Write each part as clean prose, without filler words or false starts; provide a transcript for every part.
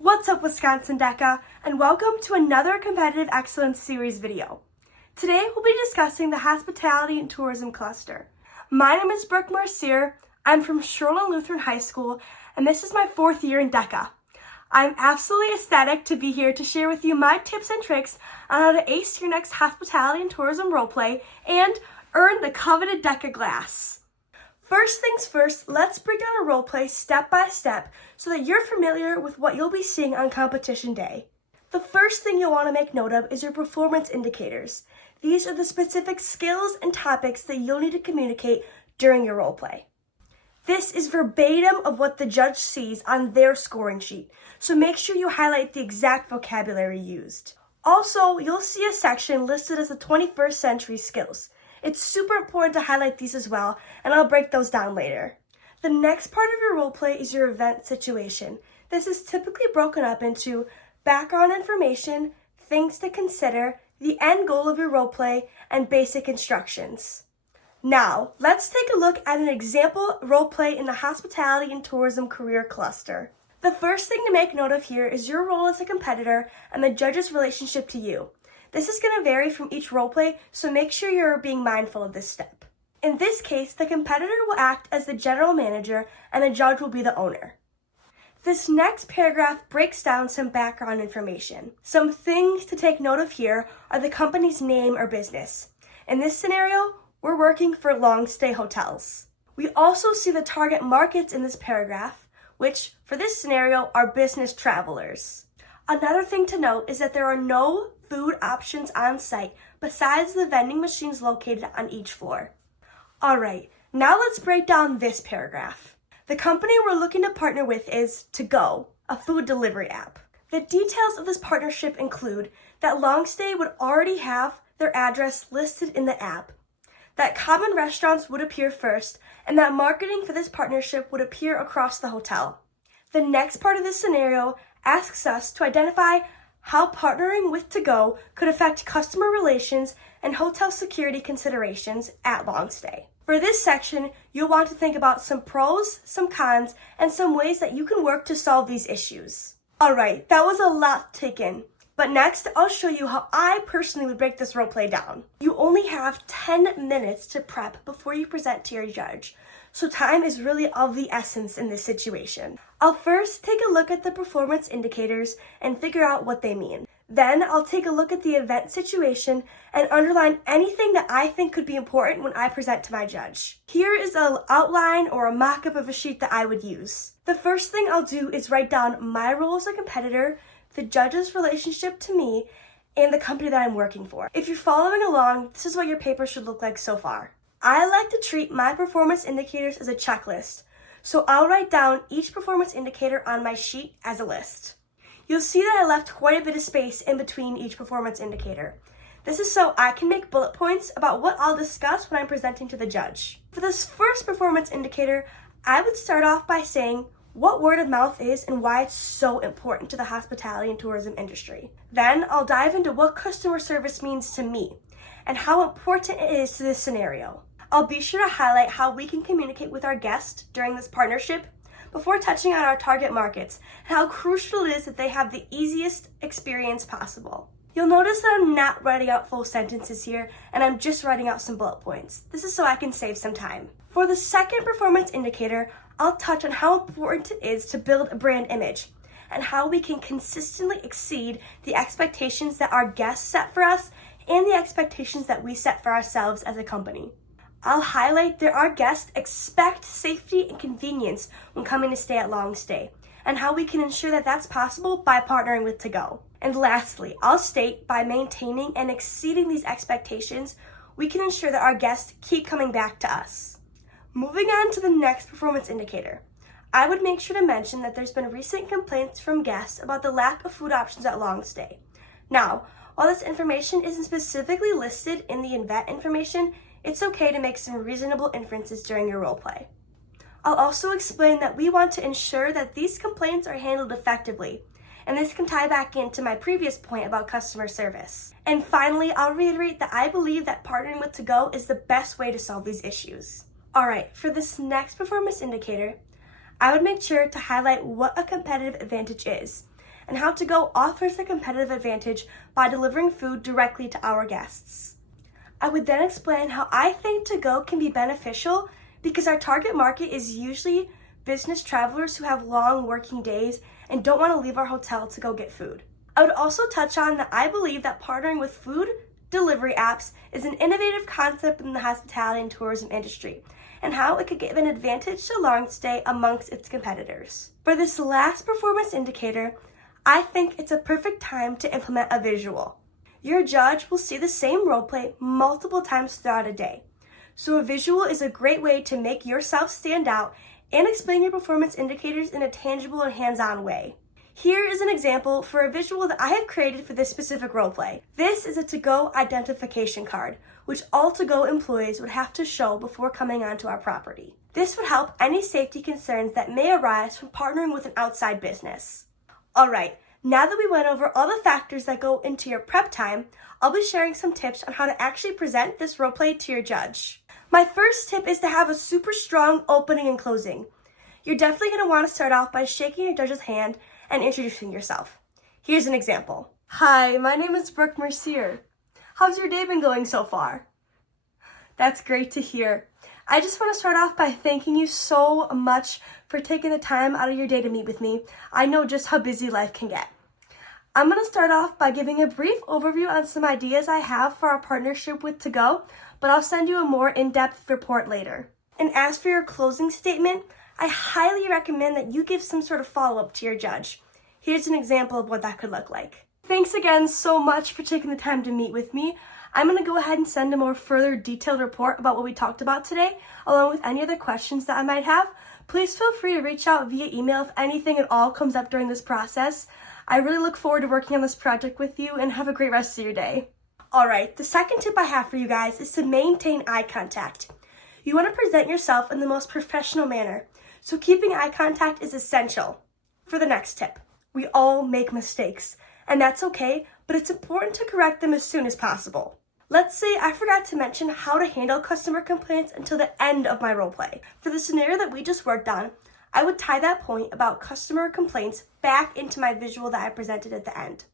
What's up, Wisconsin DECA, and welcome to another Competitive Excellence Series video. Today we'll be discussing the Hospitality and Tourism Cluster. My name is Brooke Mercier. I'm from Shoreland Lutheran High School, and this is my 4th year in DECA. I'm absolutely ecstatic to be here to share with you my tips and tricks on how to ace your next hospitality and tourism roleplay and earn the coveted DECA glass. First things first, let's break down a roleplay step by step so that you're familiar with what you'll be seeing on competition day. The first thing you'll want to make note of is your performance indicators. These are the specific skills and topics that you'll need to communicate during your roleplay. This is verbatim of what the judge sees on their scoring sheet, so make sure you highlight the exact vocabulary used. Also, you'll see a section listed as the 21st century skills. It's super important to highlight these as well, and I'll break those down later. The next part of your roleplay is your event situation. This is typically broken up into background information, things to consider, the end goal of your roleplay, and basic instructions. Now, let's take a look at an example roleplay in the Hospitality and Tourism Career Cluster. The first thing to make note of here is your role as a competitor and the judge's relationship to you. This is going to vary from each roleplay, so make sure you're being mindful of this step. In this case, the competitor will act as the general manager and the judge will be the owner. This next paragraph breaks down some background information. Some things to take note of here are the company's name or business. In this scenario, we're working for long-stay hotels. We also see the target markets in this paragraph, which, for this scenario, are business travelers. Another thing to note is that there are no food options on site besides the vending machines located on each floor. Alright, now let's break down this paragraph. The company we're looking to partner with is To Go, a food delivery app. The details of this partnership include that Longstay would already have their address listed in the app, that common restaurants would appear first, and that marketing for this partnership would appear across the hotel. The next part of this scenario asks us to identify how partnering with To Go could affect customer relations and hotel security considerations at Longstay. For this section, you'll want to think about some pros, some cons, and some ways that you can work to solve these issues. Alright, that was a lot to take in. But next, I'll show you how I personally would break this roleplay down. You only have 10 minutes to prep before you present to your judge, so time is really of the essence in this situation. I'll first take a look at the performance indicators and figure out what they mean. Then I'll take a look at the event situation and underline anything that I think could be important when I present to my judge. Here is an outline or a mock-up of a sheet that I would use. The first thing I'll do is write down my role as a competitor, the judge's relationship to me, and the company that I'm working for. If you're following along, this is what your paper should look like so far. I like to treat my performance indicators as a checklist, so I'll write down each performance indicator on my sheet as a list. You'll see that I left quite a bit of space in between each performance indicator. This is so I can make bullet points about what I'll discuss when I'm presenting to the judge. For this first performance indicator, I would start off by saying what word of mouth is and why it's so important to the hospitality and tourism industry. Then I'll dive into what customer service means to me and how important it is to this scenario. I'll be sure to highlight how we can communicate with our guests during this partnership before touching on our target markets and how crucial it is that they have the easiest experience possible. You'll notice that I'm not writing out full sentences here and I'm just writing out some bullet points. This is so I can save some time. For the second performance indicator, I'll touch on how important it is to build a brand image and how we can consistently exceed the expectations that our guests set for us and the expectations that we set for ourselves as a company. I'll highlight that our guests expect safety and convenience when coming to stay at Longstay, and how we can ensure that that's possible by partnering with To Go. And lastly, I'll state by maintaining and exceeding these expectations, we can ensure that our guests keep coming back to us. Moving on to the next performance indicator, I would make sure to mention that there's been recent complaints from guests about the lack of food options at Longstay. Now, while this information isn't specifically listed in the event information, it's okay to make some reasonable inferences during your roleplay. I'll also explain that we want to ensure that these complaints are handled effectively, and this can tie back into my previous point about customer service. And finally, I'll reiterate that I believe that partnering with To Go is the best way to solve these issues. Alright, for this next performance indicator, I would make sure to highlight what a competitive advantage is and how To-Go offers a competitive advantage by delivering food directly to our guests. I would then explain how I think To-Go can be beneficial because our target market is usually business travelers who have long working days and don't want to leave our hotel to go get food. I would also touch on that I believe that partnering with food delivery apps is an innovative concept in the hospitality and tourism industry, and how it could give an advantage to LongStay amongst its competitors. For this last performance indicator, I think it's a perfect time to implement a visual. Your judge will see the same roleplay multiple times throughout a day, so a visual is a great way to make yourself stand out and explain your performance indicators in a tangible and hands-on way. Here is an example for a visual that I have created for this specific roleplay. This is a To-Go identification card, which all To-Go employees would have to show before coming onto our property. This would help any safety concerns that may arise from partnering with an outside business. Alright, now that we went over all the factors that go into your prep time, I'll be sharing some tips on how to actually present this roleplay to your judge. My first tip is to have a super strong opening and closing. You're definitely going to want to start off by shaking your judge's hand and introducing yourself. Here's an example. Hi, my name is Brooke Mercier. How's your day been going so far? That's great to hear. I just want to start off by thanking you so much for taking the time out of your day to meet with me. I know just how busy life can get. I'm going to start off by giving a brief overview on some ideas I have for our partnership with To-Go, but I'll send you a more in-depth report later. And as for your closing statement, I highly recommend that you give some sort of follow-up to your judge. Here's an example of what that could look like. Thanks again so much for taking the time to meet with me. I'm going to go ahead and send a more further detailed report about what we talked about today, along with any other questions that I might have. Please feel free to reach out via email if anything at all comes up during this process. I really look forward to working on this project with you, and have a great rest of your day. Alright, the second tip I have for you guys is to maintain eye contact. You want to present yourself in the most professional manner, so keeping eye contact is essential. For the next tip, we all make mistakes, and that's okay, but it's important to correct them as soon as possible. Let's say I forgot to mention how to handle customer complaints until the end of my roleplay. For the scenario that we just worked on, I would tie that point about customer complaints back into my visual that I presented at the end.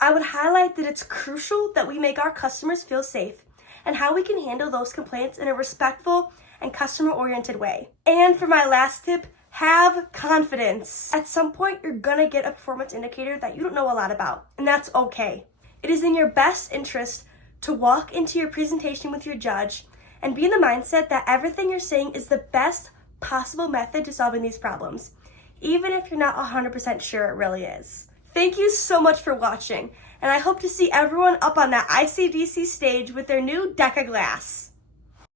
I would highlight that it's crucial that we make our customers feel safe and how we can handle those complaints in a respectful and customer-oriented way. And for my last tip, have confidence. At some point, you're gonna get a performance indicator that you don't know a lot about, and that's okay. It is in your best interest to walk into your presentation with your judge and be in the mindset that everything you're saying is the best possible method to solving these problems, even if you're not 100% sure it really is. Thank you so much for watching, and I hope to see everyone up on that ICDC stage with their new deck of glass.